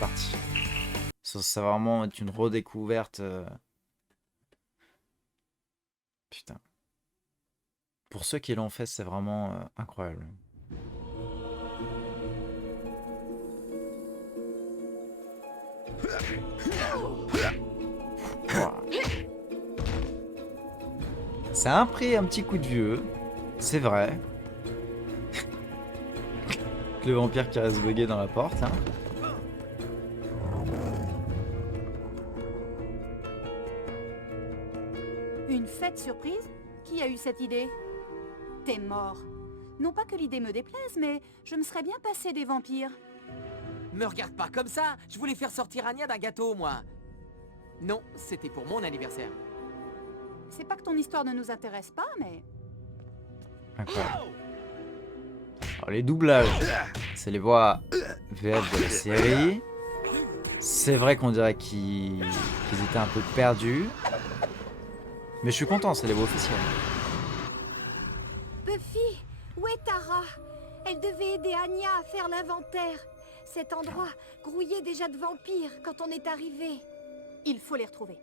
parti. Ça va vraiment être une redécouverte. Putain. Pour ceux qui l'ont fait, c'est vraiment incroyable. Wow. Ça a pris un petit coup de vieux, c'est vrai. Le vampire qui reste bugué dans la porte. Hein. Une fête surprise? Qui a eu cette idée? T'es mort. Non pas que l'idée me déplaise, mais je me serais bien passé des vampires. Me regarde pas comme ça. Je voulais faire sortir Anya d'un gâteau, moi. Non, c'était pour mon anniversaire. C'est pas que ton histoire ne nous intéresse pas, mais... Incroyable. Alors, les doublages, c'est les voix VF de la série. C'est vrai qu'on dirait qu'ils étaient un peu perdus. Mais je suis content, c'est les voix officielles. Buffy, où est Tara? Elle devait aider Anya à faire l'inventaire. Cet endroit grouillait déjà de vampires quand on est arrivé. Il faut les retrouver.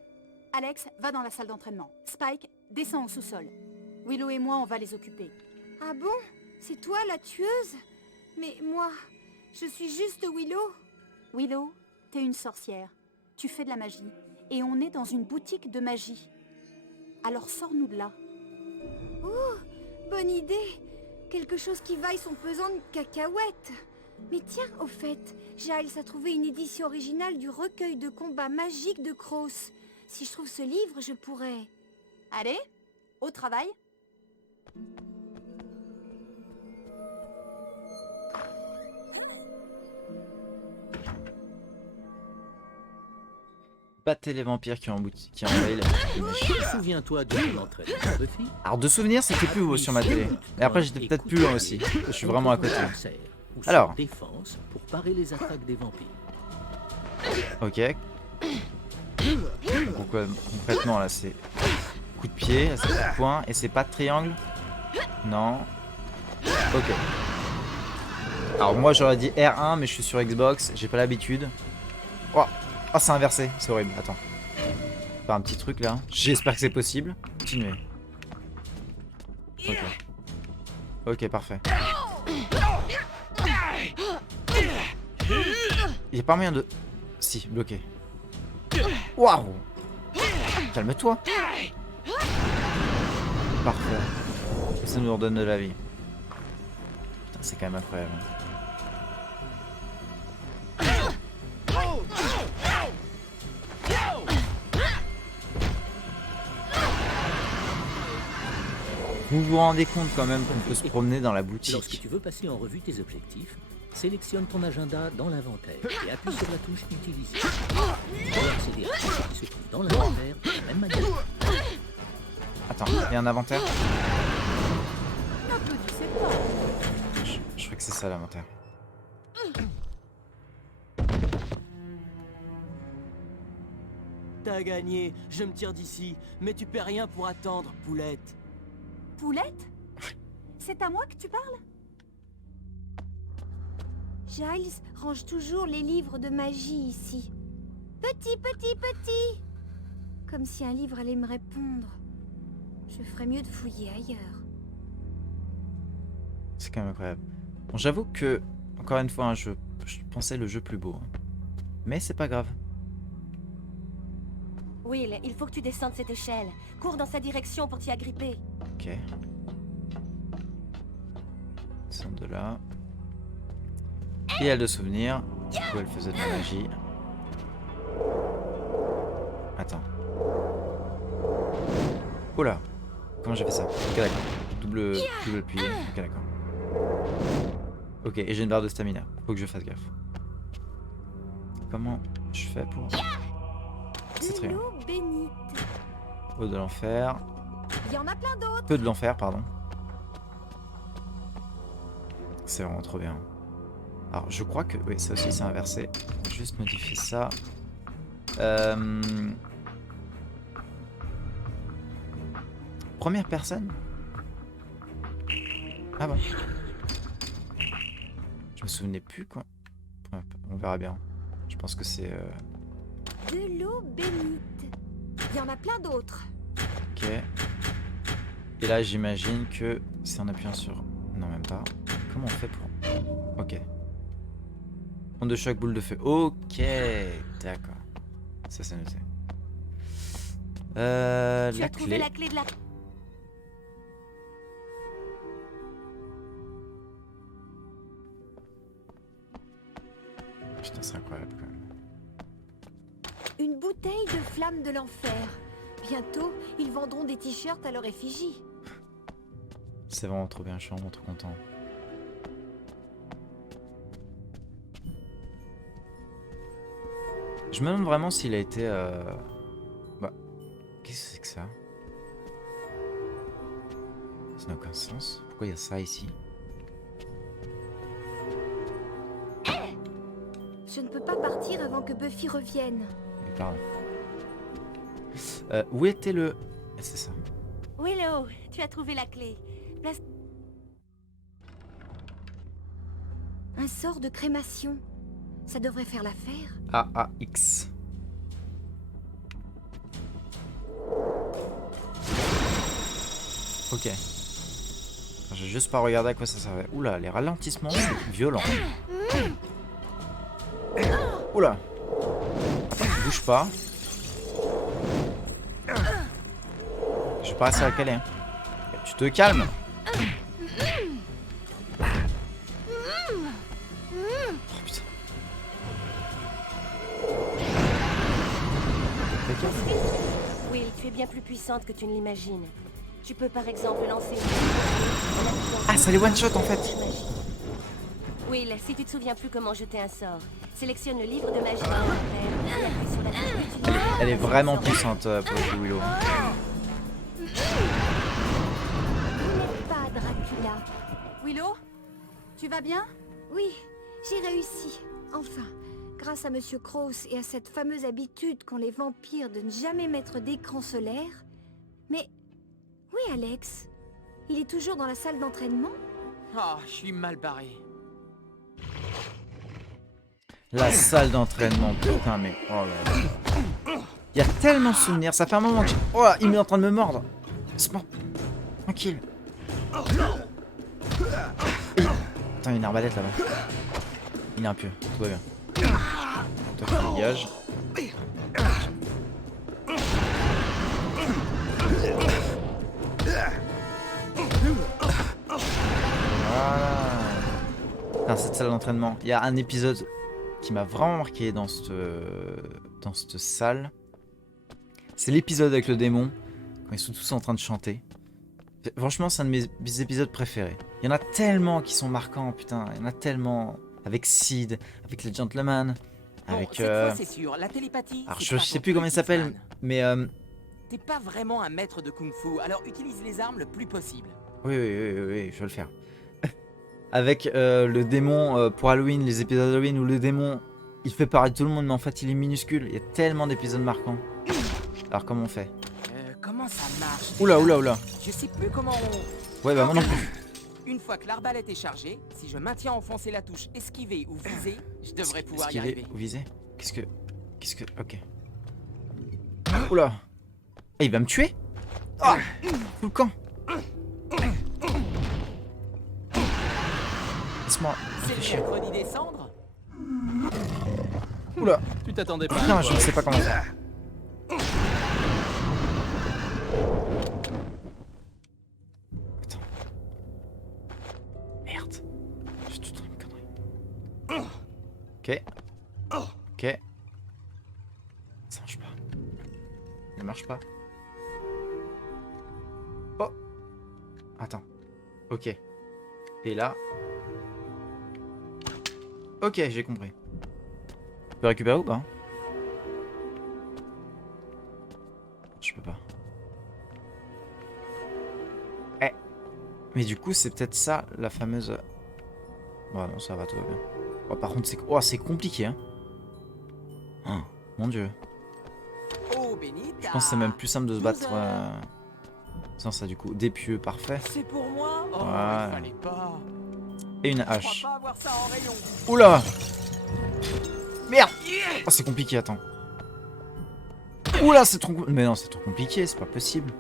Alex, va dans la salle d'entraînement. Spike, descend au sous-sol. Willow et moi, on va les occuper. Ah bon? C'est toi la tueuse? Mais moi, je suis juste Willow. Willow, t'es une sorcière. Tu fais de la magie. Et on est dans une boutique de magie. Alors sors-nous de là. Oh, bonne idée. Quelque chose qui vaille son pesant de cacahuètes. Mais tiens, au fait, Giles a trouvé une édition originale du recueil de combats magiques de Cross. Si je trouve ce livre, je pourrais... Allez, au travail. Battez les vampires qui ont envahi la boutique de magie. Souviens-toi de l'entraînement, Buffy. Alors de souvenirs, c'était plus haut sur ma télé. Et après, j'étais peut-être plus loin aussi. Je suis vraiment à côté. Alors. Défense pour parer les attaques des vampires. Ok. Donc, concrètement, là, c'est coup de pied, là, c'est coup de poing. Et c'est pas de triangle? Non. Ok. Alors moi, j'aurais dit R1, mais je suis sur Xbox. J'ai pas l'habitude. Oh. Oh, c'est inversé, c'est horrible. Attends. Faire un petit truc là. J'espère que c'est possible. Continuez. Ok. Ok, parfait. Il n'y a pas moyen de... Si, bloqué. Waouh. Calme-toi. Parfait. Ça nous redonne de la vie. Putain, c'est quand même incroyable. Vous vous rendez compte quand même qu'on peut se promener dans la Lorsque boutique. tu veux passer en revue tes objectifs, sélectionne ton agenda dans l'inventaire et appuie sur la touche Utiliser. Tu peux accéder à tout ce qui se trouve dans l'inventaire de la même manière. Attends, il y a un inventaire? N'applaudissez pas. Je crois que c'est ça l'inventaire. T'as gagné, je me tire d'ici. Mais tu perds rien pour attendre, poulette. Poulette? C'est à moi que tu parles? Giles range toujours les livres de magie ici. Petit, petit, petit. Comme si un livre allait me répondre. Je ferais mieux de fouiller ailleurs. C'est quand même incroyable. Bon, j'avoue que, encore une fois, hein, je pensais le jeu plus beau. Hein. Mais c'est pas grave. Will, il faut que tu descendes cette échelle. Cours dans sa direction pour t'y agripper. Ok. Descendre de là. Et elle de souvenirs. Où elle faisait de la magie. Attends. Oh là. Comment j'ai fait ça? Ok, d'accord. Double appuyé. Ok, d'accord. Ok, et j'ai une barre de stamina. Faut que je fasse gaffe. Comment je fais pour... C'est très bien. L'eau bénite. Eau de l'enfer. Il y en a plein d'autres. Peu de l'enfer, pardon. C'est vraiment trop bien. Alors, je crois que... Oui, ça aussi, c'est inversé. On va juste modifier ça. Première personne? Ah bon. Je me souvenais plus, quoi. On verra bien. Je pense que c'est... De l'eau bénite. Il y en a plein d'autres. Ok. Et là, j'imagine que c'est en appuyant sur... Non, même pas. Comment on fait pour... Ok. Onde de choc, boule de feu. Ok, d'accord. Ça, c'est noté. Tu La as trouvé clé. la clé de la... Putain, c'est incroyable quand même. Une bouteille de flamme de l'enfer. Bientôt, ils vendront des t-shirts à leur effigie. C'est vraiment trop bien, je suis vraiment trop content. Je me demande vraiment s'il a été... Bah... Qu'est-ce que c'est que ça? Ça n'a aucun sens. Pourquoi il y a ça ici? Je ne peux pas partir avant que Buffy revienne. Pardon. Où était le... C'est ça. Willow, tu as trouvé la clé. Place... Un sort de crémation. Ça devrait faire l'affaire. AAX. Ok. J'ai juste pas regardé à quoi ça servait. Oula, les ralentissements, c'est violent. Oula. Bouge pas. Je vais pas rester à caler. Hein. Tu te calmes. Oh putain. Will, tu es bien plus puissante que tu ne l'imagines. Tu peux par exemple lancer une... Ah, ça les one shot en fait. Magie. Will, si tu te souviens plus comment jeter un sort, sélectionne le livre de magie dans l'inventaire et appuie sur la touche utilise. Elle est vraiment puissante pour le coup, Willow. Vous n'êtes pas Dracula. Willow, tu vas bien? Oui, j'ai réussi. Enfin, grâce à Monsieur Krauss et à cette fameuse habitude qu'ont les vampires de ne jamais mettre d'écran solaire. Mais... Oui, Alex. Il est toujours dans la salle d'entraînement? Oh, je suis mal barré. La salle d'entraînement, putain, mais... Oh là là. Il y a tellement de souvenirs, ça fait un moment que... Oh là, il est en train de me mordre. C'est bon. Tranquille. Attends, il y a une arbalète là-bas. Il est un pieu, tout va bien. Toi, tu dégages. Voilà. Dans cette salle d'entraînement, il y a un épisode qui m'a vraiment marqué dans cette salle. C'est l'épisode avec le démon, quand ils sont tous en train de chanter. Franchement, c'est un de mes épisodes préférés. Il y en a tellement qui sont marquants, putain. Il y en a tellement. Avec Sid, avec les Gentlemen, avec... Bon, cette fois, c'est sûr, la télépathie... Alors, c'est je pas sais ton plus comment il truc, s'appelle, Stan. mais... T'es pas vraiment un maître de kung-fu, alors utilise les armes le plus possible. Oui, je vais le faire. Avec le démon pour Halloween, les épisodes Halloween où le démon, il fait peur à tout le monde, mais en fait, il est minuscule. Il y a tellement d'épisodes marquants. Alors, comment on fait? Comment ça marche? Oula. Je sais plus comment on... Ouais, bah moi non plus. Une fois que l'arbalète est chargée, si je maintiens enfoncé la touche esquiver ou viser, je devrais pouvoir y Esquiver arriver. ou viser? Qu'est-ce que... Ok. Oula. Eh, il va me tuer? Ah, tout le camp. Laisse-moi C'est le réfléchir. mercredi des cendres? Oula. Tu t'attendais pas. Putain, à je quoi. ne sais pas comment faire. Attends. Merde. J'ai tout une connerie. Ok. Ok. Ça marche pas. Ne marche pas. Oh. Attends. Ok. Et là. Ok, j'ai compris. Je peux récupérer ou pas? Je peux pas. Eh. Mais du coup, c'est peut-être ça, la fameuse... Ouais, non, ça va, tout va bien. Oh, par contre, c'est compliqué, hein. Oh, mon dieu. Oh, Benita! Je pense que c'est même plus simple de se battre sans ça, du coup. Des pieux, parfait. C'est pour moi? Oh, Ouais. il fallait pas. Et une Je hache. crois pas avoir ça en rayon. Oula! Merde. Oh, c'est compliqué, attends. Oula, c'est trop... Mais non, c'est trop compliqué, c'est pas possible.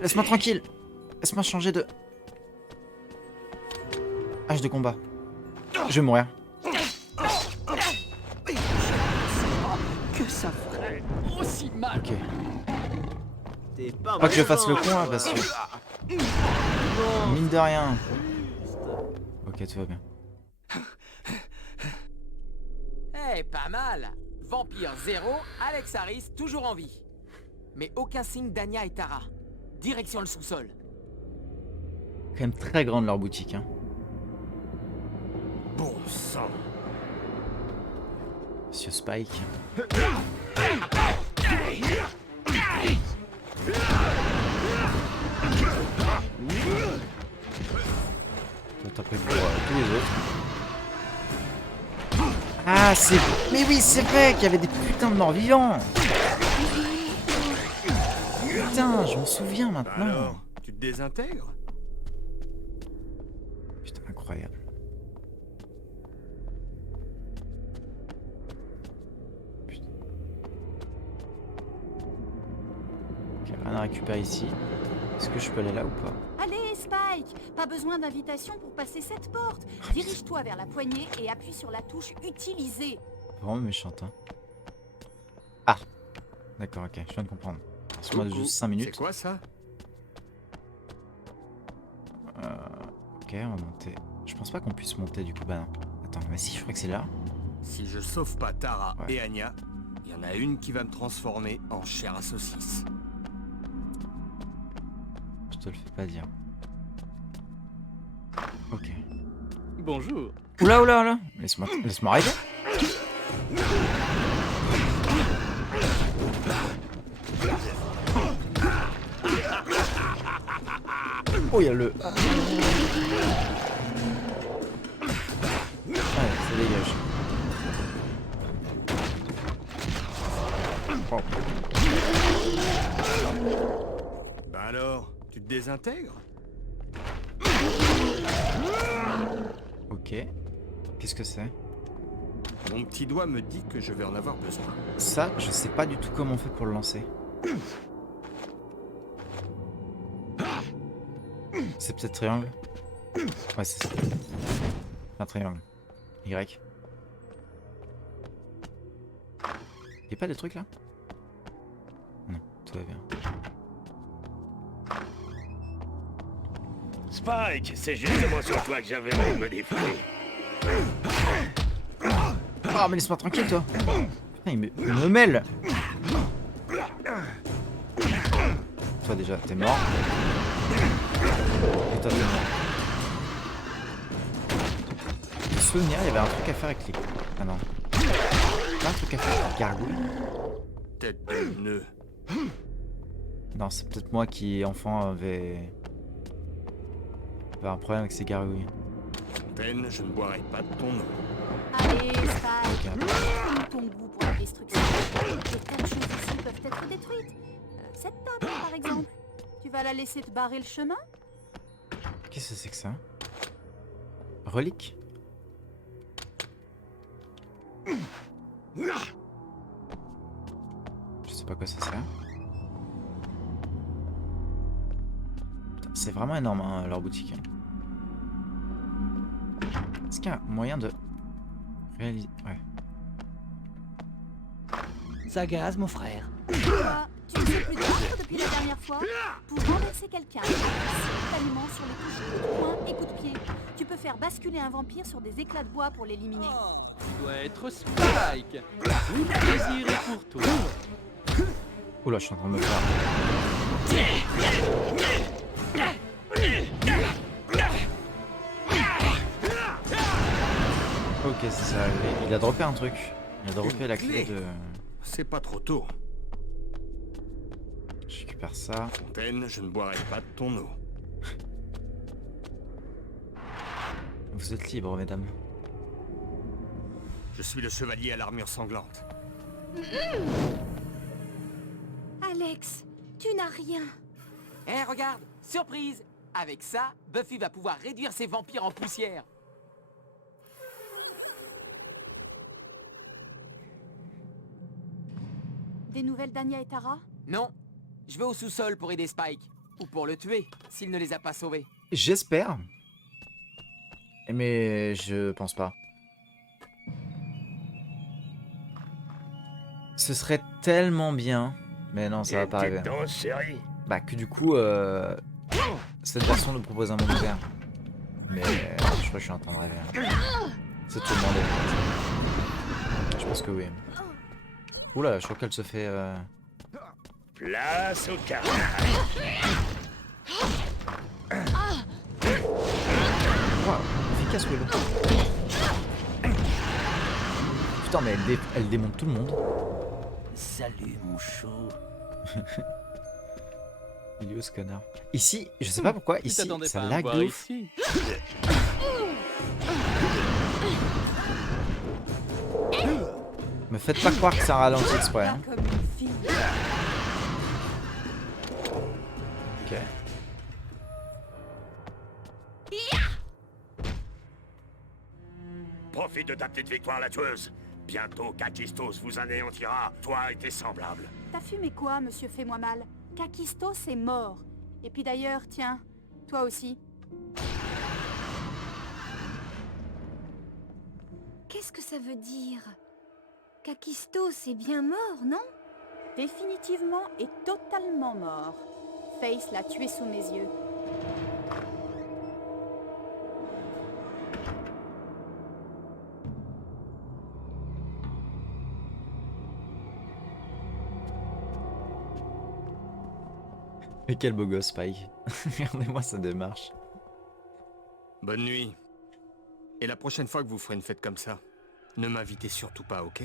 Laisse-moi tranquille. Laisse-moi changer de... Hache de combat. Je vais mourir. Que ça ferait aussi mal. Ok. T'es pas Pas que je fasse le con là, parce que... Mine de rien. Ok, tout va bien. Eh, pas mal. Vampire 0, Alex Harris toujours en vie. Mais aucun signe d'Anya et Tara. Direction le sous-sol. Quand même très grande leur boutique, hein. bon sang. Monsieur Spike. T'as pris pour tous les autres. Ah, c'est... Mais oui, c'est vrai qu'il y avait des putains de morts vivants. Putain, je me souviens maintenant. Alors, tu te désintègres? Putain, incroyable. Putain. Ok, rien à récupérer ici. Est-ce que je peux aller là ou pas? Allez, Spike, pas besoin d'invitation pour passer cette porte. Dirige-toi vers la poignée et appuie sur la touche utiliser. Vraiment méchante, hein. Ah. D'accord, ok, je viens de comprendre. Laisse-moi Coucou. juste 5 minutes. C'est quoi ça? Ok, on va monter. Je pense pas qu'on puisse monter du coup. Bah non. Attends, mais si, je crois que c'est là. Si je sauve pas Tara Ouais. et Anya, il y en a une qui va me transformer en chair à saucisse. Je te le fais pas dire. Ok. Bonjour. Oula, oula, oula. Laisse-moi arriver. Oh, il y a le... Allez, ça dégage. Oh. Bah alors, tu te désintègres? Ok. Qu'est-ce que c'est? Mon petit doigt me dit que je vais en avoir besoin. Ça, je sais pas du tout comment on fait pour le lancer. C'est peut-être triangle? Ouais, c'est ça. Un triangle. Y. Y'a pas des trucs là? Non, tout va bien. Spike, c'est justement sur toi que j'avais envie de me défouler. Oh, mais laisse-moi tranquille, toi! Putain, il me mêle! Toi, déjà, t'es mort. Et toi, t'es mort. Je me souviens, il y avait un truc à faire avec les... Ah non. Pas un truc à faire avec les gargouilles. Tête de nœud. Non, c'est peut-être moi qui, enfant, avait un problème avec ces gargouilles. Fontaine, je ne boirai pas de ton eau. Allez, Spike, Ok. montre ton goût pour la destruction. De telles choses ici peuvent être détruites. Cette table, par exemple. Tu vas la laisser te barrer le chemin? Qu'est-ce que c'est que ça? Relique? Je sais pas quoi ça sert. Putain, c'est vraiment énorme, hein, leur boutique. Est-ce qu'il y a moyen de réaliser... Ouais. Ça gaz, mon frère. Toi, tu ne sais plus te battre depuis la dernière fois? Pour renverser quelqu'un, simultanément sur les touches coup de poing et coup de pied. Tu peux faire basculer un vampire sur des éclats de bois pour l'éliminer. Tu dois être Spike. Tout plaisir est pour toi. Oula, je suis en train de me faire... Ok, c'est ça. Il a droppé un truc. Il a droppé la clé de... C'est pas trop tôt. Je récupère ça. Fontaine, je ne boirai pas de ton eau. Vous êtes libre, mesdames. Je suis le chevalier à l'armure sanglante. Alex, tu n'as rien. Eh, regarde, surprise. Avec ça, Buffy va pouvoir réduire ses vampires en poussière. Des nouvelles d'Anya et Tara? Non, je vais au sous-sol pour aider Spike. Ou pour le tuer, s'il ne les a pas sauvés. J'espère. Mais je pense pas. Ce serait tellement bien. Mais non, ça va pas arriver. Dans série. Bah que du coup, cette version nous propose un monde ouvert. Mais je crois que je suis en train de rêver. C'est tout demandé. Je pense que oui. Oula, je crois qu'elle se fait... Place au carnage. Wow, efficace Willow. Putain mais elle démonte tout le monde. Salut mon chou. Il est où ce connard? Ici, je sais pas pourquoi, ici ça lag de ouf. ici. Me faites pas croire que ça ralentit exprès. Hein. Comme une fille. Ok. Profite de ta petite victoire, la tueuse. Bientôt, Kakistos vous anéantira, toi et tes semblables. T'as fumé quoi, monsieur Fais-moi mal? Kakistos est mort. Et puis d'ailleurs, tiens, toi aussi. Qu'est-ce que ça veut dire? Kakistos est bien mort, non? Définitivement et totalement mort. Face l'a tué sous mes yeux. Mais quel beau gosse Spike. Regardez-moi sa démarche. Bonne nuit. Et la prochaine fois que vous ferez une fête comme ça, ne m'invitez surtout pas, ok?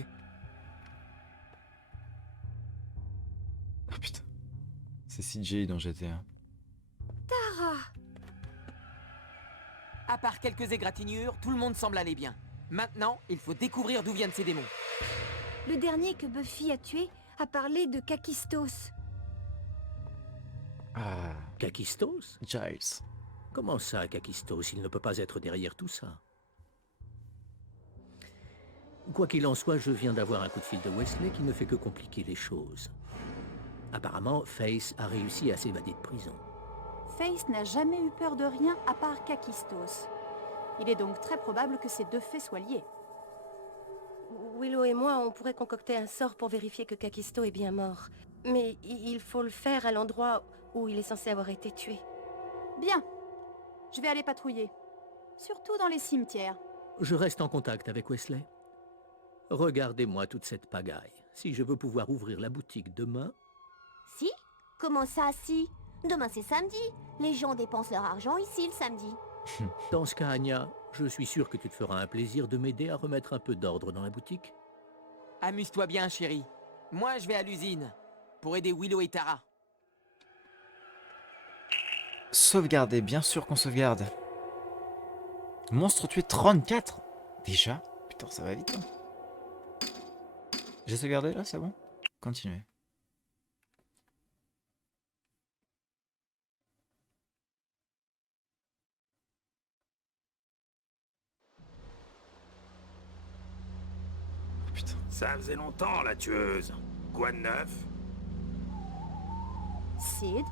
Oh putain. C'est CJ dans GTA. Tara! À part quelques égratignures, tout le monde semble aller bien. Maintenant, il faut découvrir d'où viennent ces démons. Le dernier que Buffy a tué a parlé de Kakistos. Ah, Kakistos? Giles. Comment ça, Kakistos? Il ne peut pas être derrière tout ça. Quoi qu'il en soit, je viens d'avoir un coup de fil de Wesley qui ne fait que compliquer les choses. Apparemment, Face a réussi à s'évader de prison. Face n'a jamais eu peur de rien à part Kakistos. Il est donc très probable que ces deux faits soient liés. Willow et moi, on pourrait concocter un sort pour vérifier que Kakisto est bien mort. Mais il faut le faire à l'endroit où il est censé avoir été tué. Bien. Je vais aller patrouiller. Surtout dans les cimetières. Je reste en contact avec Wesley. Regardez-moi toute cette pagaille. Si je veux pouvoir ouvrir la boutique demain... Si? Comment ça, si? Demain c'est samedi. Les gens dépensent leur argent ici le samedi. Dans ce cas, Anya, je suis sûr que tu te feras un plaisir de m'aider à remettre un peu d'ordre dans la boutique. Amuse-toi bien, chérie. Moi, je vais à l'usine. Pour aider Willow et Tara. Sauvegarder, bien sûr qu'on sauvegarde. Monstre tué 34. Déjà? Putain, ça va vite. Hein. J'ai sauvegardé là, c'est bon? Continuez. Oh, putain. Ça faisait longtemps, la tueuse. Quoi de neuf? Sid?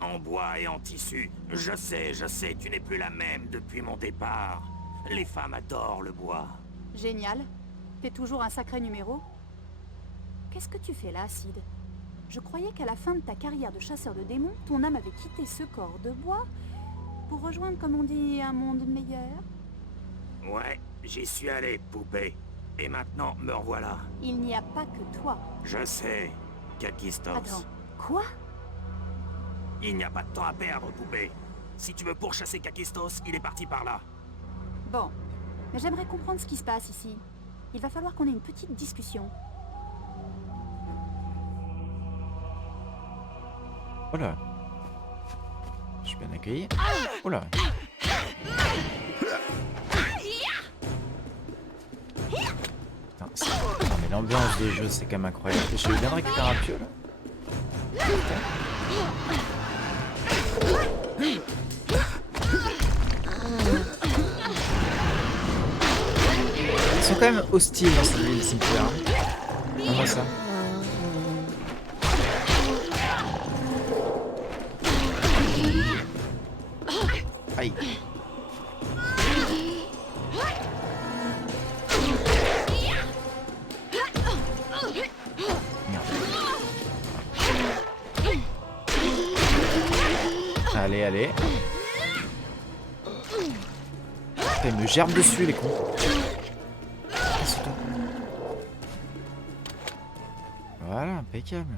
En bois et en tissu. Je sais, tu n'es plus la même depuis mon départ. Les femmes adorent le bois. Génial. T'es toujours un sacré numéro. Qu'est-ce que tu fais là, Sid? Je croyais qu'à la fin de ta carrière de chasseur de démons, ton âme avait quitté ce corps de bois pour rejoindre, comme on dit, un monde meilleur. Ouais, j'y suis allé, poupée. Et maintenant, me revoilà. Il n'y a pas que toi. Je sais, Kakistos. Attends, quoi? Il n'y a pas de temps à perdre, poupée. Si tu veux pourchasser Kakistos, il est parti par là. Bon, mais j'aimerais comprendre ce qui se passe ici. Il va falloir qu'on ait une petite discussion. Oh là. Je suis bien accueilli. Oh là. Putain, non, mais l'ambiance de jeu, c'est quand même incroyable. Je viens de récupérer un pieu là. Ils sont quand même hostiles dans cette ville cimetière. Comment ça? Aïe. Merde. Allez, allez. Putain, ils me germent dessus, les cons. Voilà, impeccable.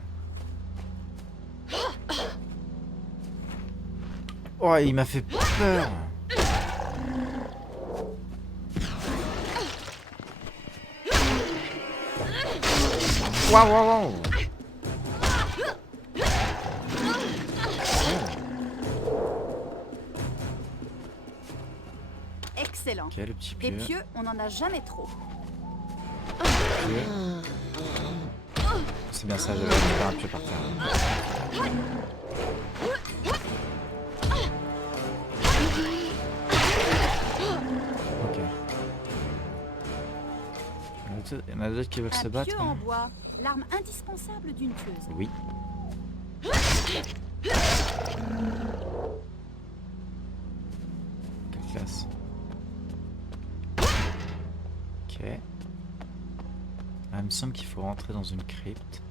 Oh, il m'a fait peur. Waouh, waouh, waouh. Excellent. Ok, le petit Des pieu. pieux, on n'en a jamais trop. C'est bien ça, j'avais récupéré un pieu par terre. Ok. Il y en a d'autres qui veulent se Un battre. pieu en bois, l'arme indispensable d'une tueuse. Oui. Quelle classe. Ok. Ah, il me semble qu'il faut rentrer dans une crypte.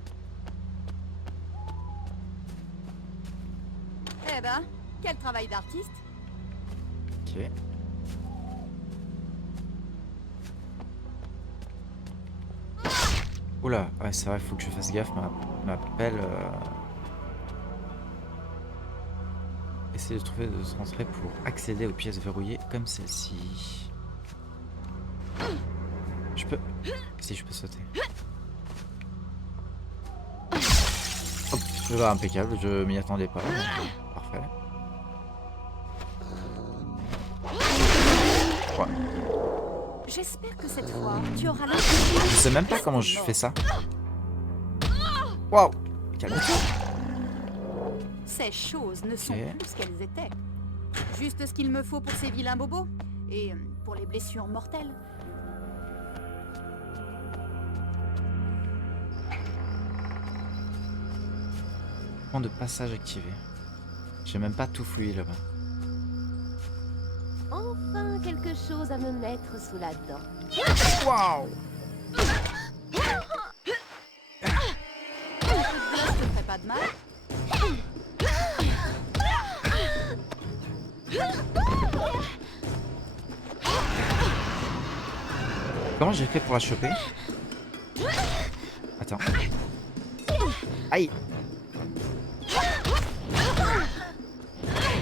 Eh ben, quel travail d'artiste. Ok. Oula, ouais c'est vrai, il faut que je fasse gaffe, ma pelle... Essayez de trouver de rentrer pour accéder aux pièces verrouillées comme celle-ci. Je peux... Si, je peux sauter. Hop, là, impeccable, je m'y attendais pas. Parfait. Ouais. J'espère que cette fois, tu auras Je l'intelligence. sais même pas comment je fais ça. Waouh! Calme-toi. Ces choses ne sont Ok. plus ce qu'elles étaient. Juste ce qu'il me faut pour ces vilains bobos. Et pour les blessures mortelles. Point de passage activé. J'ai même pas tout fouillé là-bas. Enfin, quelque chose à me mettre sous la dent. Waouh! Je te ferai pas de mal. Comment j'ai fait pour la choper? Attends. Aïe!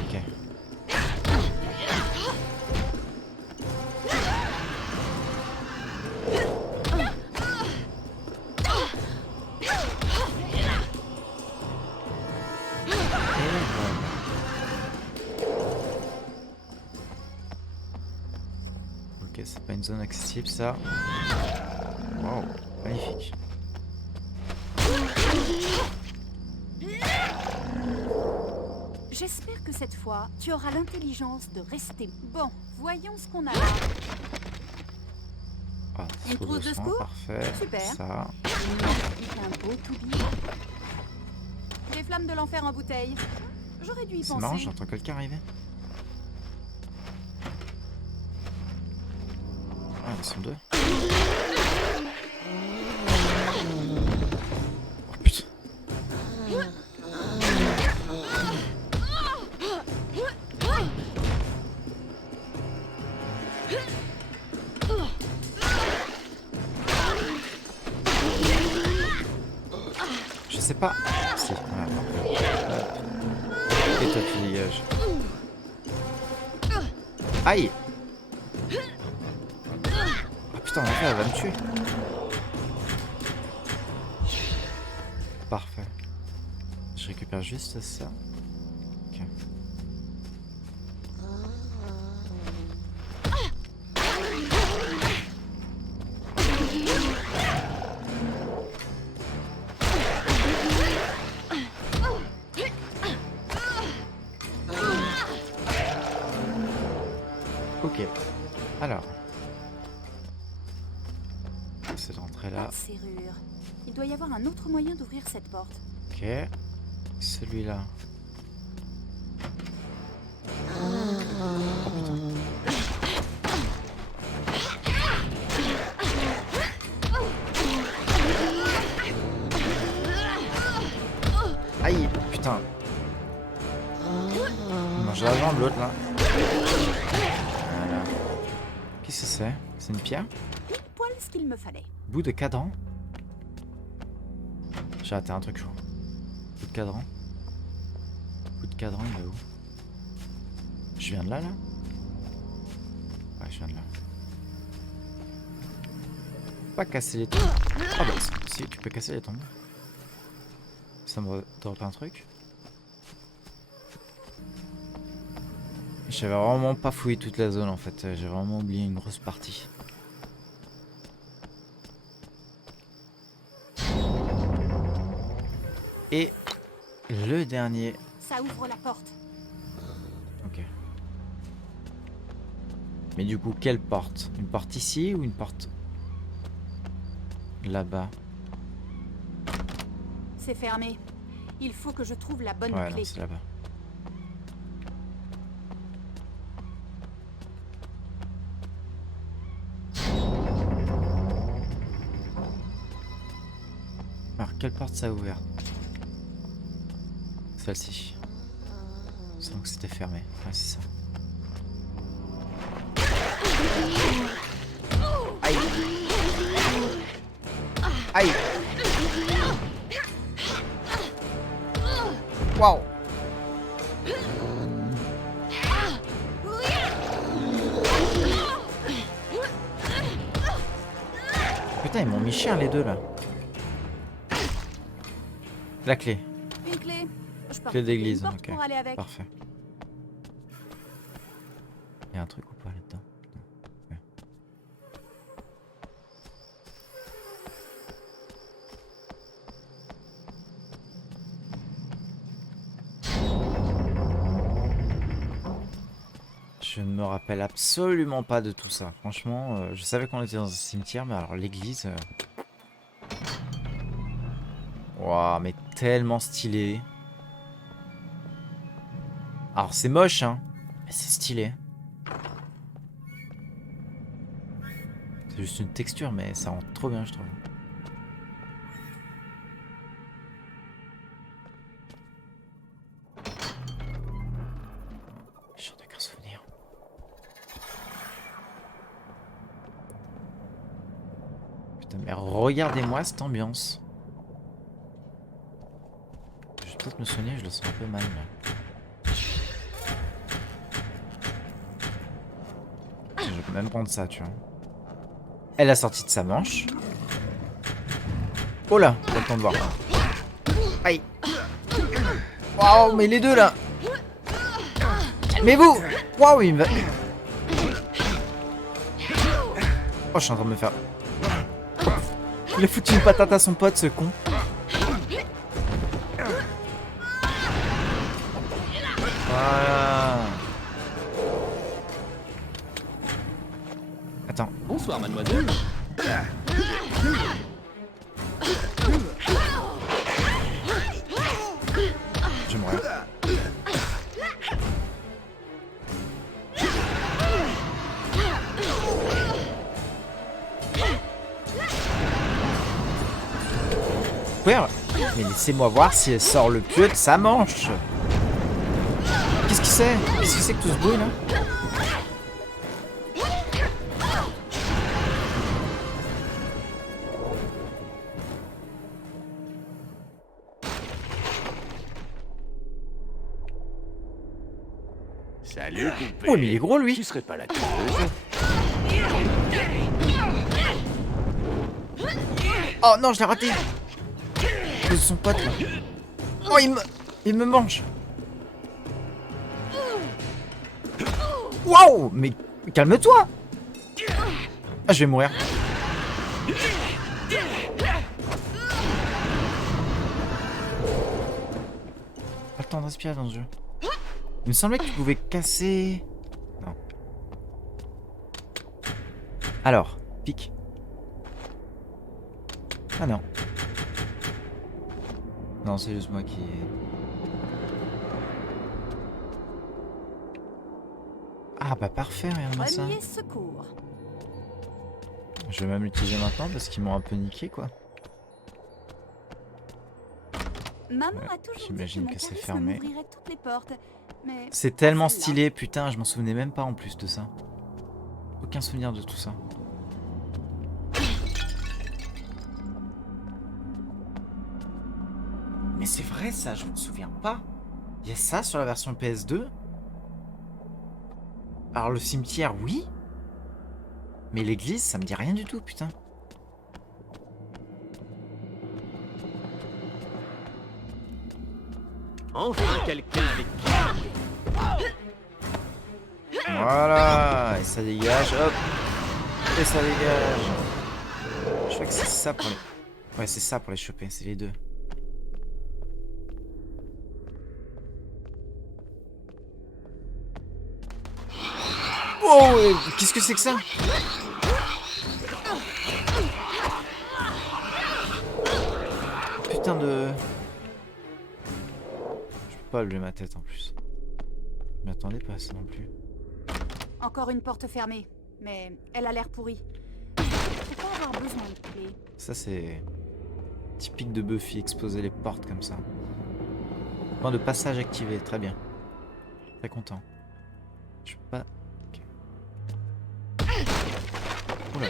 Ok. Ok, c'est pas une zone accessible ça. Wow, magnifique. J'espère que cette fois, tu auras l'intelligence de rester. Bon, voyons ce qu'on a là. Ah, Une sous trousse de soin, secours? parfait. Super. Ça. Il ne manque plus qu'un beau tourbillon. Des flammes de l'enfer en bouteille. J'aurais dû y C'est marrant, penser. j'entends quelqu'un arriver. Ah, ils sont deux. Oh putain. Je sais pas. Si, voilà, parfait. Hop. Et toi, tu dégages. Aïe! Ah putain, en fait, elle va me tuer. Parfait. Je récupère juste ça. Ok. Ok. Alors. C'est d'entrer là. Pas de serrure. Il doit y avoir un autre moyen d'ouvrir cette porte. Ok. Celui-là. mange la jambe l'autre là. Voilà. Qu'est-ce que c'est? C'est une pierre? Pile poil ce qu'il me fallait. Bout de cadran? J'ai raté un truc chaud. Bout de cadran? Bout de cadran, il va où? Je viens de là, là? Ouais, je viens de là. Pas casser les tombes. Ah bah si, tu peux casser les tombes. Ça me drop un truc. J'avais vraiment pas fouillé toute la zone en fait. J'ai vraiment oublié une grosse partie. Et le dernier. Ça ouvre la porte. Ok. Mais du coup, quelle porte? Une porte ici ou une porte là-bas? C'est fermé. Il faut que je trouve la bonne Ouais, clé. non, c'est là-bas. Alors, quelle porte ça a ouvert? Celle-ci. Sans que c'était fermé. Ouais, c'est ça. Aïe! Aïe! Waouh! Putain, ils m'ont mis cher les deux là. La clé. Une clé. Je peux Clé d'église, une porte ok. pour aller avec. Parfait. Il y a un truc ou pas là-dedans? Non. Ouais. Je ne me rappelle absolument pas de tout ça. Franchement, je savais qu'on était dans un cimetière, mais alors l'église... Waouh, mais tellement stylé. Alors c'est moche, hein, mais c'est stylé. C'est juste une texture, mais ça rend trop bien, je trouve. J'en ai qu'un souvenir. Putain, mais regardez-moi cette ambiance. Je vais peut-être me soigner, je le sens un peu mal là. Je peux même prendre ça, tu vois. Elle a sorti de sa manche. Oh là, pas le temps de voir. Aïe. Waouh, mais les deux là. Mais vous. Waouh, il me va. Oh, je suis en train de me faire. Il a foutu une patate à son pote, ce con. Voilà. Attends. Bonsoir, mademoiselle. Je vais mourir. Ouais, mais laissez-moi voir si elle sort le pieu de sa manche. Qu'est-ce que c'est? Qu'est-ce que c'est que tout ce bruit là? Salut, poupée. Oh, mais il est gros lui. Tu serais pas la tueuse? Oh non, je l'ai raté. De son pote là. Oh, il me mange. Waouh, mais calme-toi. Ah, je vais mourir. Pas le temps d'inspirer dans ce jeu. Il me semblait que tu pouvais casser... Non. Alors, pique. Ah non. Non, c'est juste moi qui... Ah bah parfait, regarde-moi ça. Premier secours. Je vais même l'utiliser maintenant parce qu'ils m'ont un peu niqué quoi. Maman Ouais, a toujours dit que j'imagine mon que c'est charisme fermé. m'ouvrirait toutes les portes. Mais C'est tellement celle-là, stylé, putain, je m'en souvenais même pas en plus de ça. Aucun souvenir de tout ça. Mais c'est vrai ça, je m'en souviens pas. Il y a ça sur la version PS2. Alors le cimetière, oui. Mais l'église, ça me dit rien du tout, putain. Enfin quelqu'un avec qui... Voilà, et ça dégage, hop. Et ça dégage. Je crois que c'est ça pour les... Ouais, c'est ça pour les choper, c'est les deux. Oh, qu'est-ce que c'est que ça? Putain de... Je peux pas lever ma tête en plus. Je m'attendais pas à ça non plus. encore une porte fermée, mais elle a l'air pourrie. Faut pas avoir besoin de clé. Ça c'est typique de Buffy, exposer les portes comme ça. Point de passage activé, très bien. Très content. Je peux pas... Ok. Oula.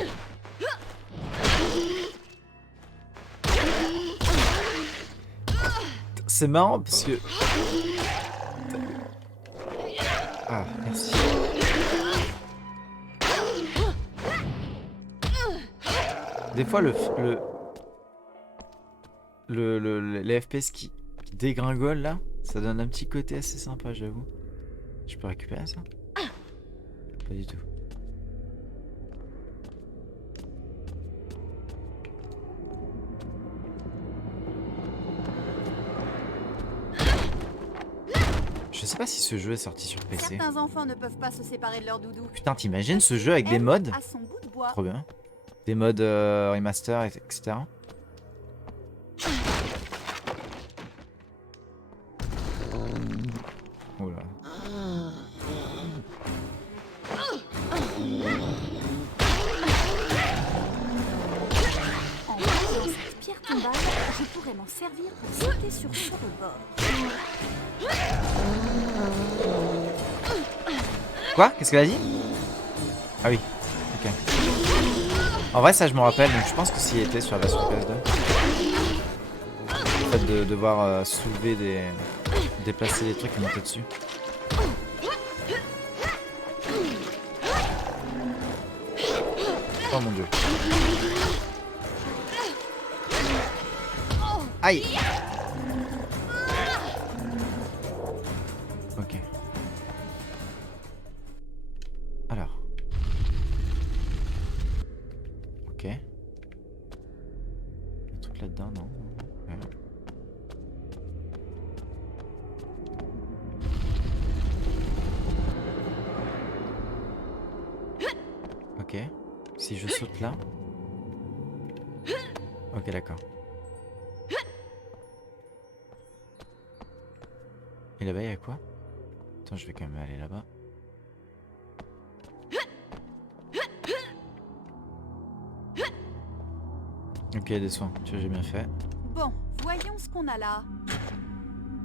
C'est marrant parce que... Ah, merci. Des fois les FPS qui dégringolent là, ça donne un petit côté assez sympa, j'avoue. Je peux récupérer ça? Pas du tout. Je sais pas si ce jeu est sorti sur PC. Certains enfants ne peuvent pas se séparer de leur doudou. Putain, t'imagines ce jeu avec des mods? À son bout de bois. Trop bien. Des mods remaster, etc. Oula. En voyant cette pierre tombale, je pourrais m'en servir pour sauter sur ce rebord. Quoi? Qu'est-ce qu'elle a dit? Ah oui. Ok. En vrai, ça je me rappelle, donc je pense que s'il était sur la version PS2. Le fait de devoir soulever des... déplacer des trucs et monter dessus. Oh mon dieu. Aïe! Ok. Alors. Ok. Un truc là-dedans, non? Ouais. Ok. Si je saute là. Ok, d'accord. Et là-bas, il y a quoi? Attends, je vais quand même aller là-bas. Ok, des soins. Tu vois, j'ai bien fait. Bon, voyons ce qu'on a là.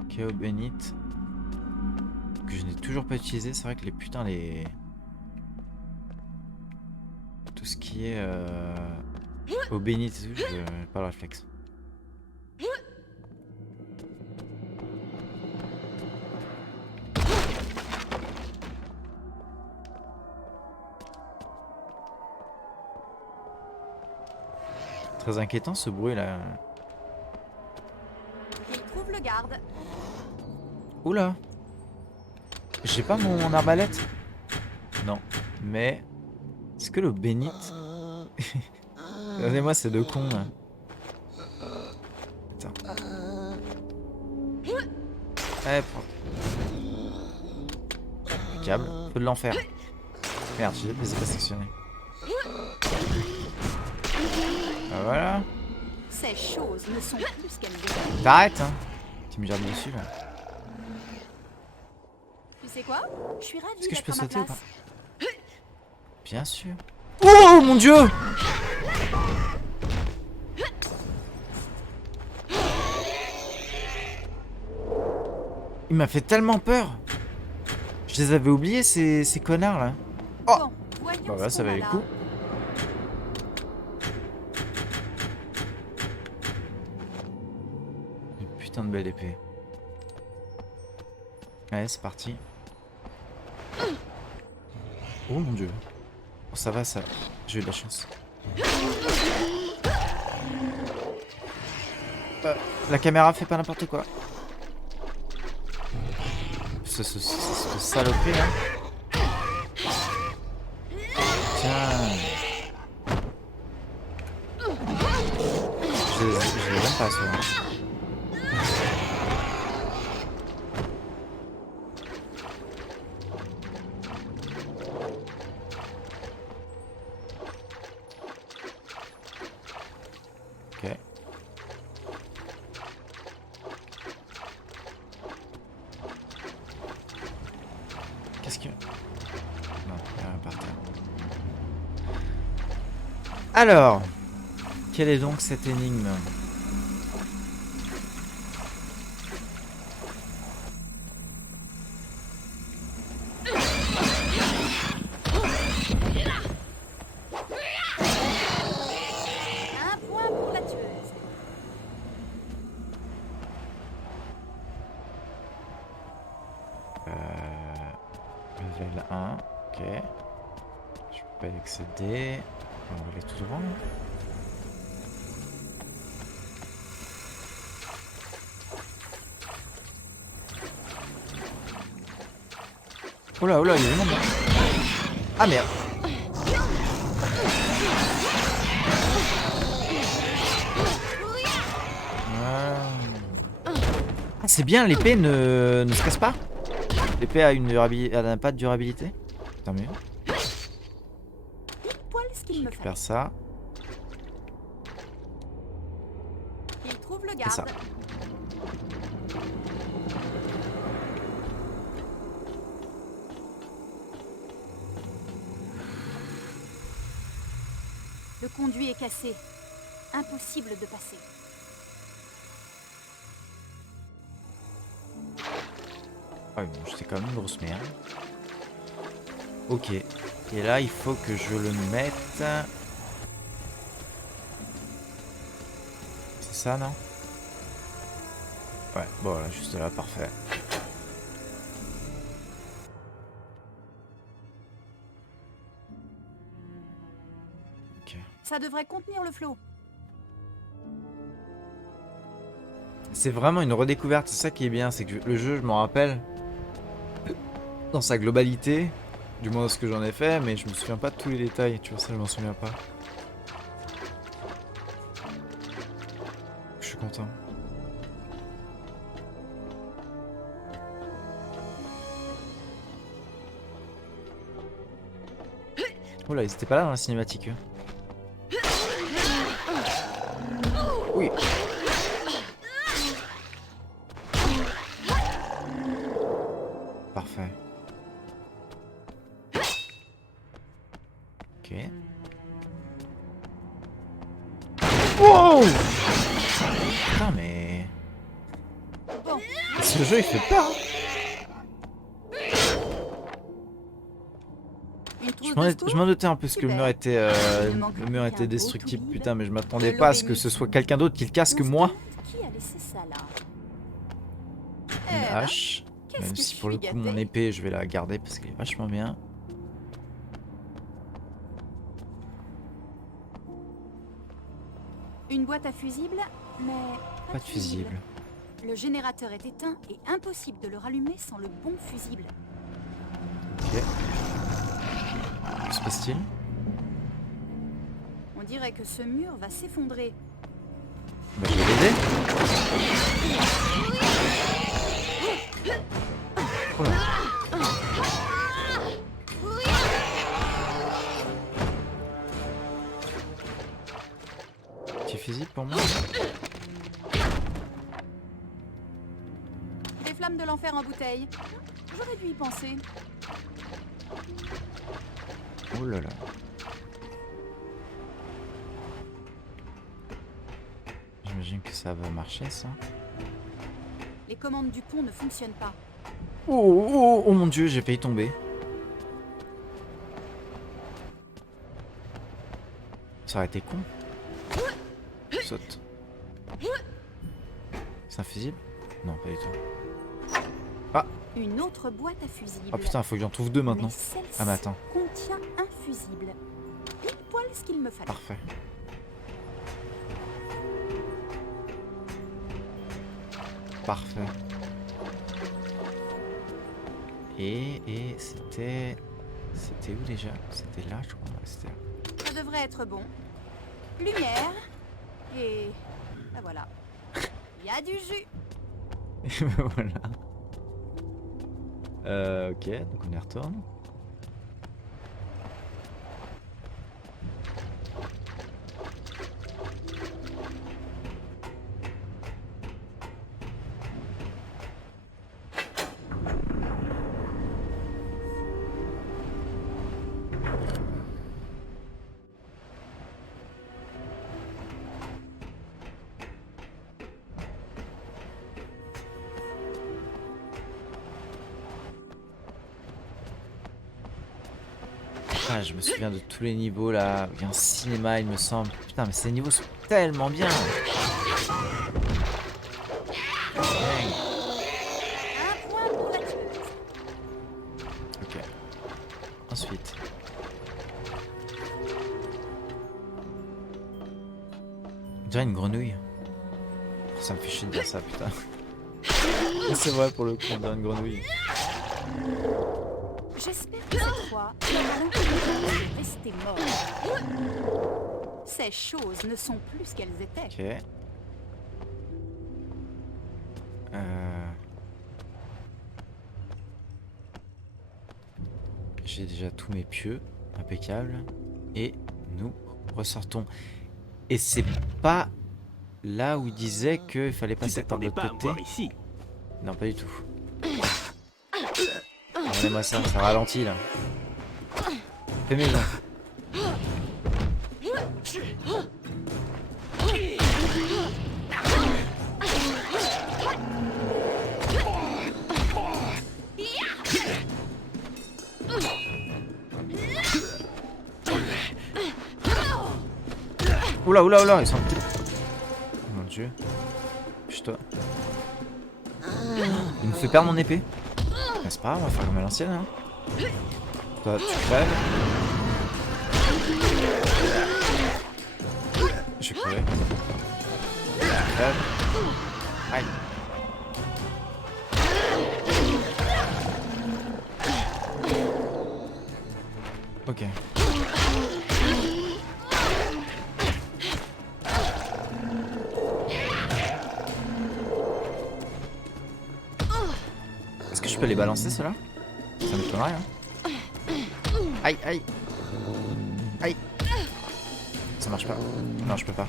Chaos bénite. Que je n'ai toujours pas utilisé. C'est vrai que les putains, les... Tout ce qui est... Au bénite et tout, j'ai pas le réflexe. Très inquiétant ce bruit là. Il trouve le garde. Oula. J'ai pas mon arbalète. Non. Mais... Est-ce que le bénite... Regardez-moi ces deux cons là. Attends. Eh, câble. Feu de l'enfer. Merde, je les ai pas sectionnés. Ah, voilà. Ces choses ne sont plus ce qu'elles étaient. T'arrêtes hein. Tu me gères dessus là. Tu sais quoi? Je suis ravie Est-ce que je d'être peux à ma sauter ou place. pas? Bien sûr. Oh mon dieu! Il m'a fait tellement peur. Je les avais oubliés ces connards là. Oh. Bon, voyons Bah voilà, ce ça qu'on a valait le là. coup. Une putain de belle épée. Allez, c'est parti. Oh mon dieu. Oh, ça va, ça. J'ai eu de la chance. La caméra fait pas n'importe quoi. Ce saloperie là. Tiens. Je les aime pas ceux-là. Ok. Qu'est-ce que... Non, il y a rien par terre. Alors, quelle est donc cette énigme? Un point pour la tueuse. Level 1, ok. Je peux pas y accéder. On va aller tout droit. Oh là, il y a du monde là. Ah merde. Ah, c'est bien, l'épée ne se casse pas. L'épée a une durabilité, elle n'a pas de durabilité. Tant mieux. Pile poil ce qu'il me Récupère fallait. ça. Il trouve le C'est ça. garde. Le conduit est cassé. Impossible de passer. Ah oui, bon, j'étais quand même une grosse merde. Ok. Et là, il faut que je le mette. C'est ça, non? Ouais, bon, voilà, juste là, parfait. Ok. Ça devrait contenir le flot. C'est vraiment une redécouverte, c'est ça qui est bien, c'est que le jeu, je m'en rappelle dans sa globalité, du moins ce que j'en ai fait, mais je me souviens pas de tous les détails, tu vois, ça je m'en souviens pas. Je suis content. Oh là, ils étaient pas là dans la cinématique, eux. Oui. Parfait. Ok. Wow! Putain, mais... Bon, Ce jeu, il fait peur. une trousse Je de m'en secours. doutais un peu parce que le mur était, Il ne manque le mur plus était qu'un beau destructible, tout putain, mais je m'attendais de pas à l'eau ce que bénite. ce soit quelqu'un d'autre qui le casse que On se moi. demande qui a laissé ça là. Une Eh ben, hache, qu'est-ce même que si je pour le suis coup mon gâtée. épée je vais la garder parce qu'elle est vachement bien. Une boîte à fusible, mais Pas de fusible. Le générateur est éteint et impossible de le rallumer sans le bon fusible. Ok. Que se passe-t-il? On dirait que ce mur va s'effondrer. Bah je vais l'aider. Oh là. Petit fusible pour moi. Des flammes de l'enfer en bouteille. J'aurais dû y penser. Oh là là. J'imagine que ça va marcher ça. Les commandes du pont ne fonctionnent pas. Oh mon dieu, j'ai failli tomber. Ça aurait été con. Saute. C'est un fusible? Non, pas du tout. Ah! Une autre boîte à fusibles. Oh putain, faut que j'en trouve deux maintenant. Mais celle-ci Ah mais attends. contient un fusible. Pile poil ce qu'il me fallait. Parfait. Parfait. Et c'était... C'était où déjà? C'était là, je crois. Ouais, c'était là. Ça devrait être bon. Lumière. Et... ben voilà. Il y a du jus. Et ben voilà. Ok, donc on y retourne. Ah, je me souviens de tous les niveaux là. Il y a un cinéma, il me semble. Putain, mais ces niveaux sont tellement bien. Un point pour la tueuse. Ok. Ensuite. On dirait une grenouille. Oh, ça me fait chier de dire ça, putain. C'est vrai pour le coup, on dirait une grenouille. J'espère que cette fois, tu auras l'intelligence de rester mort. Ces choses ne sont plus ce qu'elles étaient. Ok. J'ai déjà tous mes pieux. Impeccable. Et nous ressortons. Et c'est pas là où il disait qu'il fallait passer par l'autre côté. Ici. Non, pas du tout. Regardez-moi ça, ça ralentit là. Fais maison. Oula, oula, oula, ils sont... Oh mon dieu. Putain. Il me fait perdre mon épée. Mais c'est pas grave, on va faire comme à l'ancienne, hein. Toi, tu crèves. Je vais crever. Tu crèves. Aïe. Ok. Est-ce que je peux les balancer ceux-là? Ça m'étonnerait, hein. Aïe, aïe. Aïe. Ça marche pas. Non, je peux pas.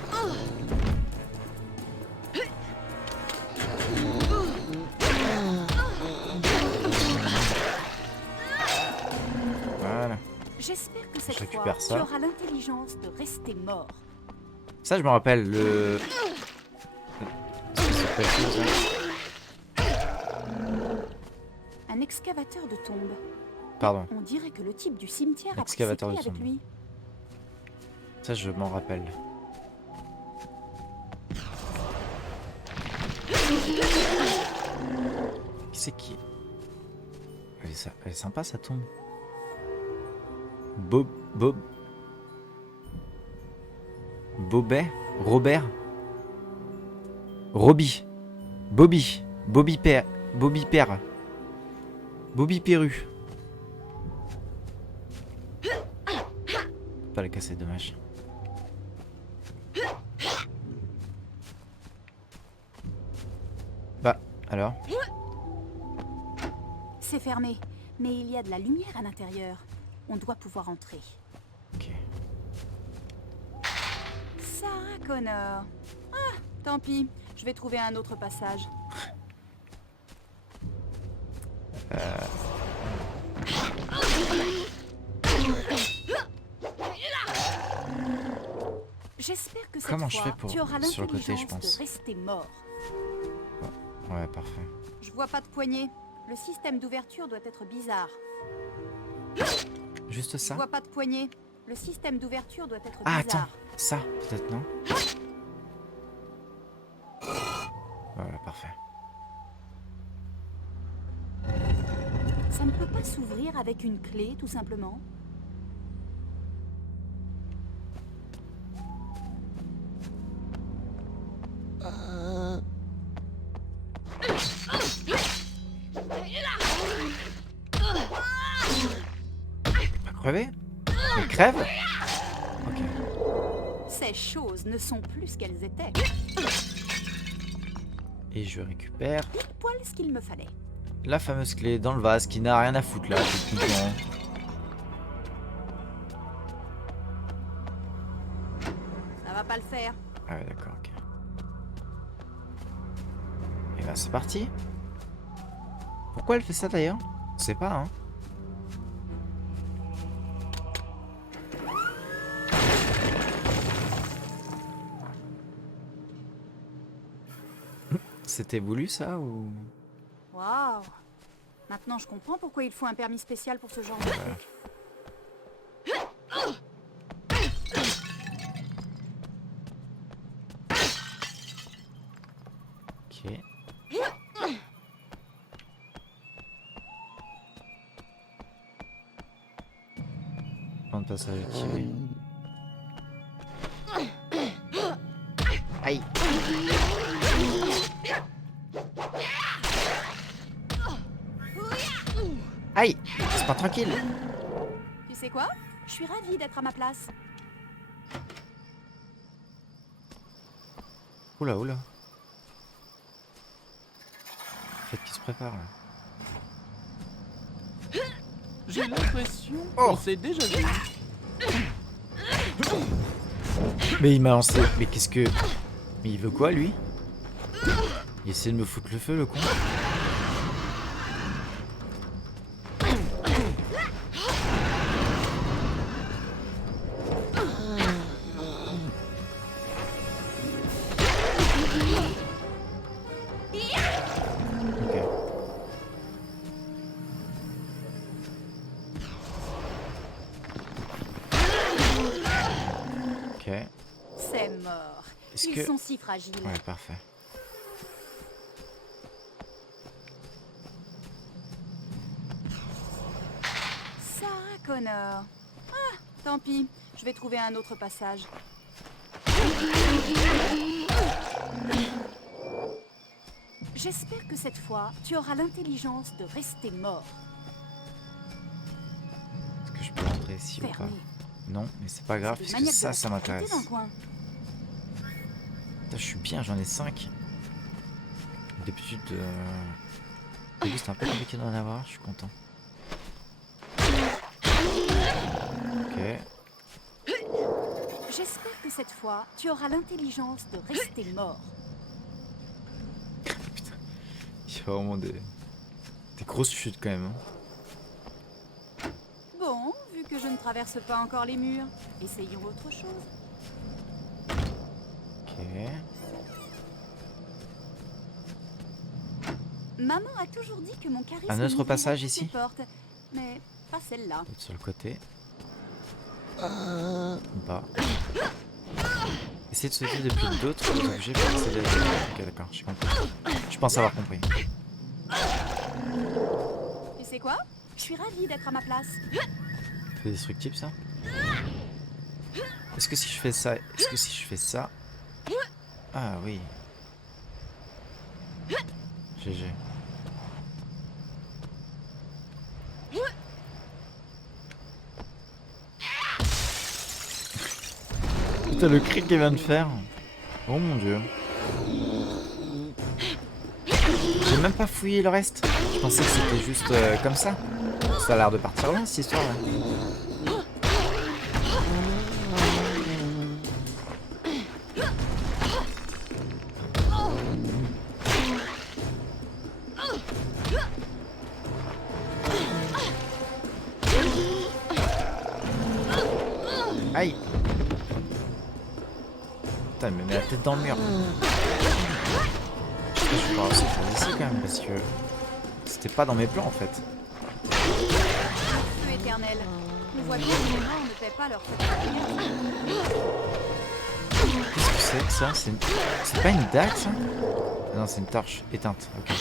Voilà. J'espère que cette Je fois, récupère ça. tu auras l'intelligence de rester mort. Ça, je me rappelle, le... Qu'est-ce que ça s'appelle, ça? Un excavateur de tombes. Pardon. On dirait que le type du cimetière a pris ses Excavateur clés de avec tombes. lui. Ça, je m'en rappelle. Qui c'est qui? Elle est sympa, sa tombe. Bobet? Robert? Robbie. Bobby Père. Bobby Perru. Pas la casser, dommage. Bah, alors? C'est fermé, mais il y a de la lumière à l'intérieur. On doit pouvoir entrer. Ok. Sarah Connor. Ah, tant pis. Je vais trouver un autre passage. J'espère que cette Comment je fois, fais pour... tu auras sur le côté, je l'intelligence pense. de rester mort. Ouais, parfait. Je vois pas de poignée. Le système d'ouverture doit être bizarre. Juste Je ça? vois pas de poignée. Le système d'ouverture doit être Ah, bizarre. attends. Ça, peut-être, non? Voilà, parfait. Ça ne peut pas s'ouvrir avec une clé, tout simplement. Pas crevé? Mais crève? Ok. Ces choses ne sont plus ce qu'elles étaient. Et je récupère Pile poil ce qu'il me fallait. la fameuse clé dans le vase qui n'a rien à foutre là, techniquement. Ça va pas le faire. Ah ouais, d'accord, ok. Et ben c'est parti. Pourquoi elle fait ça d'ailleurs? On sait pas, hein. C'était voulu ça ou... Waouh. Maintenant, je comprends pourquoi il faut un permis spécial pour ce genre de truc. Ok. Plan de passage activé. Aïe. Aïe. C'est pas tranquille. Tu sais quoi? Je suis ravie d'être à ma place. Oula, oula. Faites qu'il se prépare là. J'ai l'impression Oh. qu'on s'est déjà vu. Mais il m'a lancé. Mais qu'est-ce que... Mais il veut quoi lui? Il essaie de me foutre le feu le con. Ok. Ok. C'est mort. Est-ce Ils que... sont si fragiles. Ouais, parfait. Sarah Connor. Ah, tant pis. Je vais trouver un autre passage. J'espère que cette fois, tu auras l'intelligence de rester mort. Est-ce que je peux rentrer ici ou pas? Fermé. Non, mais c'est pas grave, Des parce que maniaques de ça, la ça sécurité m'intéresse. dans le coin. Putain, je suis bien, j'en ai 5. D'habitude, au début, c'était un peu compliqué d'en avoir, je suis content. Ok. J'espère que cette fois, tu auras l'intelligence de rester mort. Il y a vraiment des grosses chutes quand même. Hein. Bon, vu que je ne traverse pas encore les murs, essayons autre chose. Ok. Maman a toujours dit que mon charisme... Un autre m'ouvrirait passage toutes ici les portes, mais pas celle-là. Peut-être sur le côté. Ou pas. Essayez de sauter depuis d'autres objets pour accéder à... Ok, d'accord, j'ai compris. Je pense avoir compris. Tu sais quoi? Je suis ravie d'être à ma place. C'est destructible ça? Est-ce que si je fais ça... Est-ce que si je fais ça... Ah oui. GG. Putain, le cri qu'il vient de faire. Oh mon dieu. J'ai même pas fouillé le reste. Je pensais que c'était juste comme ça. Ça a l'air de partir loin cette histoire là. Aïe. Putain, il me met la tête dans le mur. Je vais pouvoir sortir d'ici quand même parce que C'était pas dans mes plans en fait. Feu éternel. On voit bien que les morts ne paient pas leur feu. Qu'est-ce que c'est que ça? C'est pas une dague ça? Ah non, c'est une torche éteinte. Ok.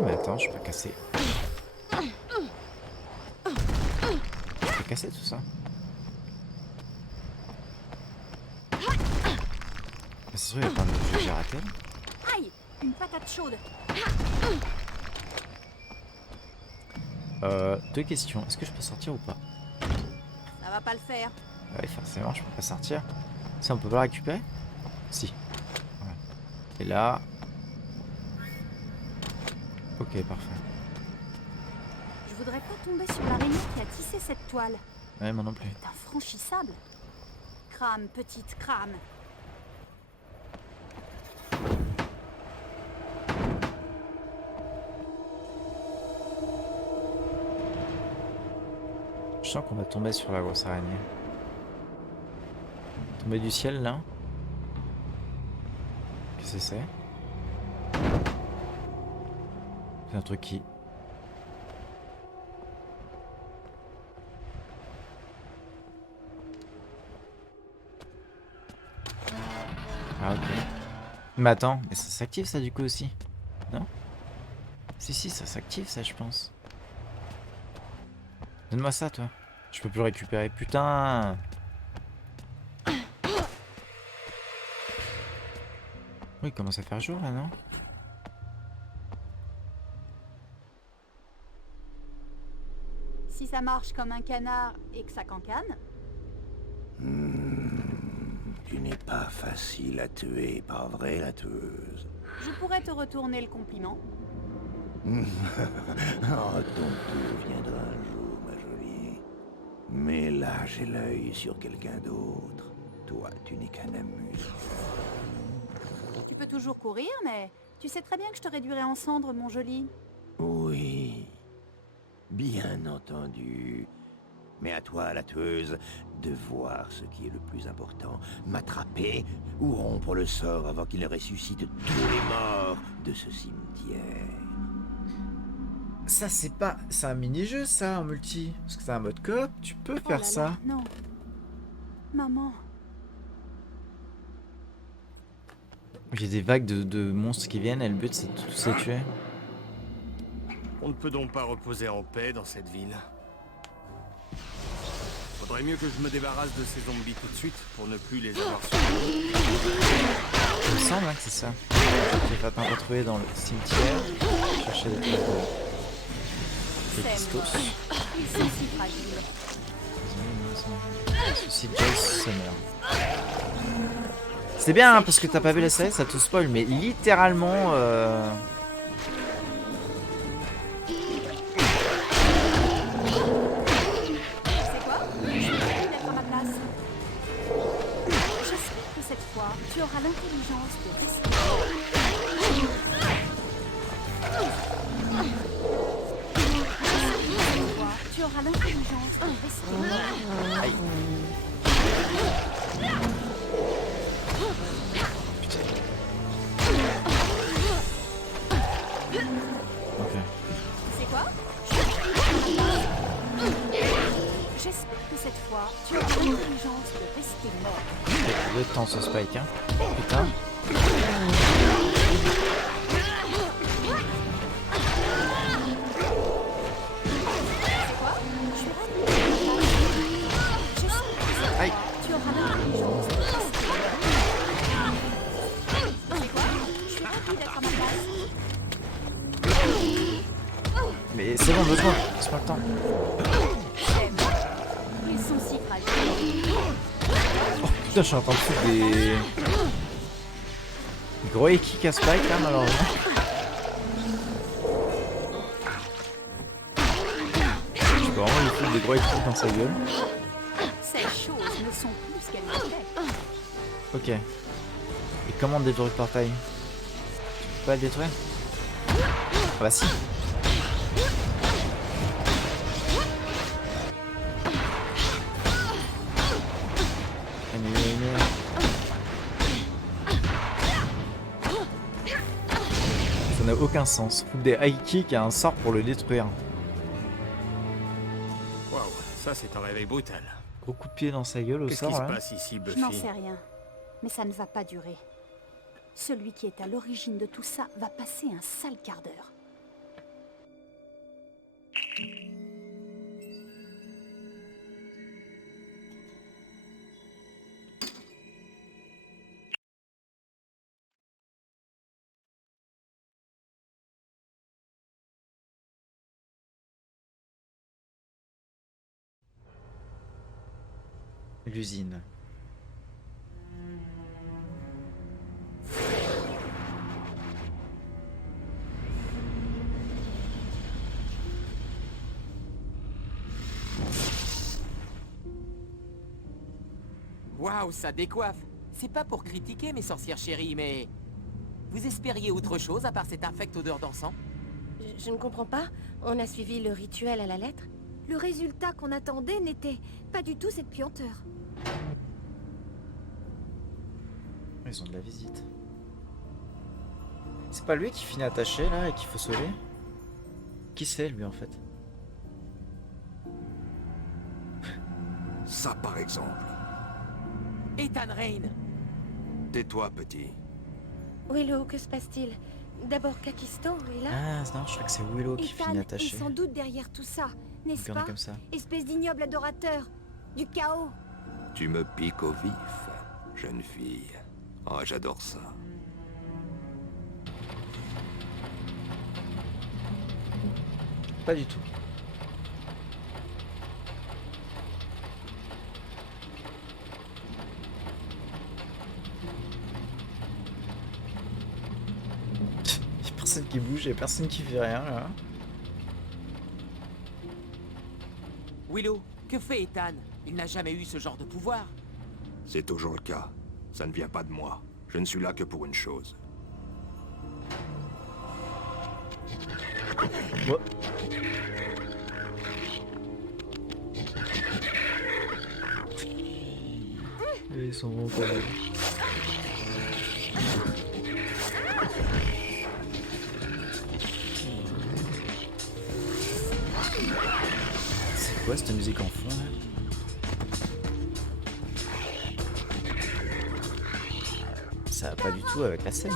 Mais attends, je peux casser. Je peux casser tout ça. C'est sûr, il y a plein de jeux que j'ai raté. Aïe, une patate chaude. Deux questions. Est-ce que je peux sortir ou pas? Ça va pas le faire. Oui, forcément, je peux pas sortir. Ça, on peut pas le récupérer? Si. Ouais. Et là... Ok, parfait. Je voudrais pas tomber sur l'araignée qui a tissé cette toile. Ouais, moi non plus. C'est infranchissable. Crame, petite, crame. Je sens qu'on va tomber sur la grosse araignée. Tomber du ciel, là. Qu'est-ce que c'est? C'est un truc qui... Ah ok. Mais attends, mais ça s'active ça du coup aussi? Non? Si si, ça s'active ça je pense. Donne-moi ça toi. Je peux plus le récupérer, putain. Oui, il commence à faire jour là, non? Si ça marche comme un canard et que ça cancane, Tu n'es pas facile à tuer, pas vrai, la tueuse? je pourrais te retourner le compliment. Oh, ton tour viendra un jour, ma jolie. Mais là, j'ai l'œil sur quelqu'un d'autre. Toi, tu n'es qu'un amuse. Tu peux toujours courir, mais tu sais très bien que je te réduirai en cendres, mon joli. Oui, bien entendu. Mais à toi, la tueuse, de voir ce qui est le plus important. M'attraper ou rompre le sort avant qu'il ne ressuscite tous les morts de ce cimetière. Ça c'est pas... C'est un mini-jeu ça en multi. Parce que c'est un mode coop, tu peux Oh faire là ça. là, non. Maman. J'ai des vagues de monstres qui viennent et le but c'est de tous les tuer. On ne peut donc pas reposer en paix dans cette ville. Faudrait mieux que je me débarrasse de ces zombies tout de suite pour ne plus les avoir sur moi. Il me semble hein, que c'est ça. J'ai fait un retrouver dans le cimetière. Chercher des trucs. Des pistos. Ils sont si fragiles. Ceci Joyce Summer. C'est bien hein, parce que t'as pas vu la série, ça te spoil, mais littéralement. C'est quoi? Je suis ravie d'être à ma place. J'espère que cette fois, tu auras l'intelligence de rester. Tu auras l'intelligence de rester. Aïe. Ok. C'est quoi? J'espère que cette fois, tu auras l'intelligence de rester mort. Le temps ce spike hein. Putain. C'est quoi? Je suis ravie. J'espère que cette fois, Aïe. tu auras l'intelligence de rester mort. C'est quoi? Je suis ravie d'être à ma place. Mais c'est bon, besoin. Laisse-moi le temps. J'aime. Ils sont si fragiles. Oh putain, je suis en train de foutre des gros kicks à spike là malheureusement. Je peux vraiment lui foutre des gros kicks dans sa gueule. Ces choses ne sont plus ce qu'elles étaient. Ok. Et comment détruire le portail? Tu peux pas le détruire? Ah bah si. aucun sens. Coupe des high kicks et un sort pour le détruire. Waouh, ça c'est un réveil brutal. Gros coup de pied dans sa gueule au Qu'est-ce qui sort se là. passe ici, Je n'en Buffy? sais rien. Mais ça ne va pas durer. Celui qui est à l'origine de tout ça va passer un sale quart d'heure. L'usine. Waouh, ça décoiffe. C'est pas pour critiquer mes sorcières chéries, mais... Vous espériez autre chose à part cette infecte odeur d'encens? Je ne comprends pas. On a suivi le rituel à la lettre. Le résultat qu'on attendait n'était pas du tout cette puanteur. Ils ont de la visite. C'est pas lui qui finit attaché là et qu'il faut sauver? Qui c'est lui en fait? Ça par exemple. Ethan Rain! Tais-toi, petit. Willow, que se passe-t-il? D'abord Kakisto est là. Ah non, je crois que c'est Willow qui Ethan finit est attaché. sans doute derrière tout ça, n'est-ce Regardez pas? comme ça. Espèce d'ignoble adorateur du chaos. Tu me piques au vif, jeune fille. Oh, j'adore ça. Pas du tout. Y'a personne qui bouge, y'a personne qui fait rien là. Willow, que fait Ethan? Il n'a jamais eu ce genre de pouvoir. C'est toujours le cas. Ça ne vient pas de moi. Je ne suis là que pour une chose. Ouais. Ils sont vraiment pas mal. C'est quoi cette musique en fond là? Ça va pas du tout avec la scène.